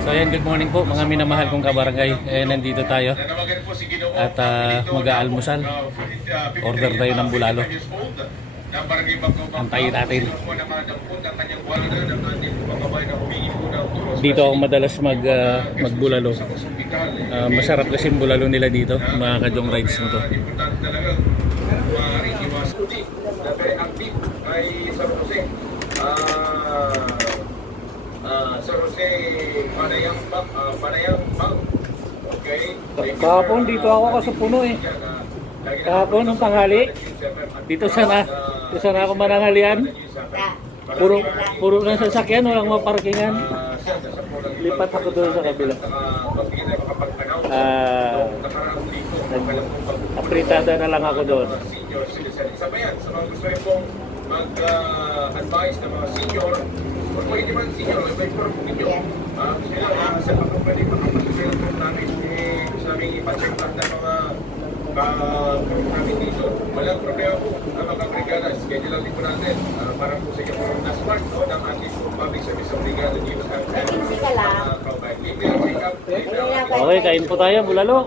So ayan, good morning po mga minamahal kong kabarangay. Nandito tayo at mag-aalmusal. Order tayo ng bulalo. Antayin natin. Dito ako madalas magbulalo. Masarap kasi yung bulalo nila dito, mga kajong rides mo to. Kahapon dito ako kasi puno eh. Kahapon ng tanghali. Dito sana ako mananghalian. Puro ng sasakyan, walang maparkingan. Lipat ako doon sa kabila. Apritada na lang ako doon. Sabayan sa mga gusto rin pong mag-advise ng mga senior o kung hindi man senior, may puro po ninyo. Gusto nila sa mga pwede makapagsasayan po namin gusto namin ipacheck lang ng mga puro namin dito. Walang problema po ang mga brigada. Schedule lang din po natin para po sa inyo na smart ng ating public service of brigada dito sa okay, kain po tayo, bulalo.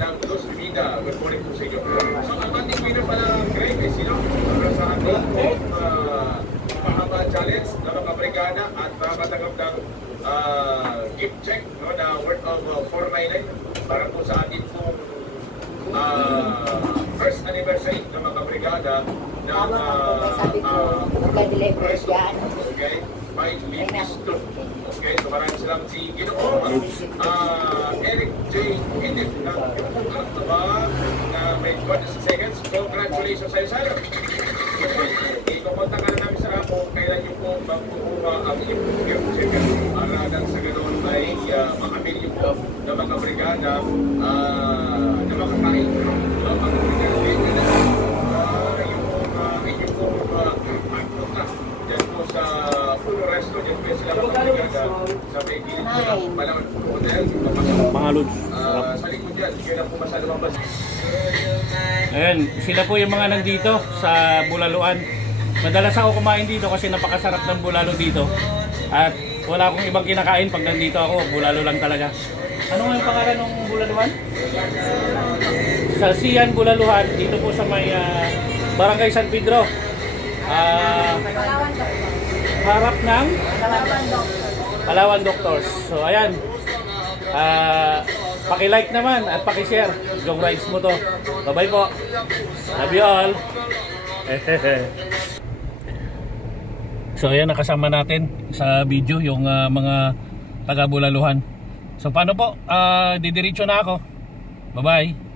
ng Los Vida. Good morning po sa inyo. So, ang ating winner pala ng Greg ay sino? Para sa ating mahaba challenge na mga brigada at makatanggap ng gift check na worth of 499 para po sa ating pong first anniversary ng mga brigada ng okay, by Bibis 2. Okay, so maraming salamat si Ginoo Eric J. Edith na may 20 seconds. Congratulations sa iyo. Ikupunta ka na namin sa Ramo. Kailan yung po magkukuha ang inyong gift check para sa ganoon ay makamili yung po na mga brigada na makakain ng mga brigada. Yung po magpunta dyan po sa Pulo Resto. Dyan po sila mga brigada sa may gilid po ng Palawan Hotel. Mga lods. Sa likod dyan, yun ang po masalumang bas. Ayan, sila po yung mga nandito sa bulaluan. Madalas ako kumain dito kasi napakasarap ng bulalo dito. At wala akong ibang kinakain pag nandito ako, bulalo lang talaga. Ano nga yung pangalan ng bulaluan? Sa Sian Bulaluhan, dito po sa may Barangay San Pedro. Harap ng Palawan Doctors. So ayan, paki-like naman at paki-share. Yung rides mo to. Bye-bye po. Love you all. So ayan, nakasama natin sa video yung mga taga-Bulaluhan. So paano po? Didiretso na ako. Bye-bye.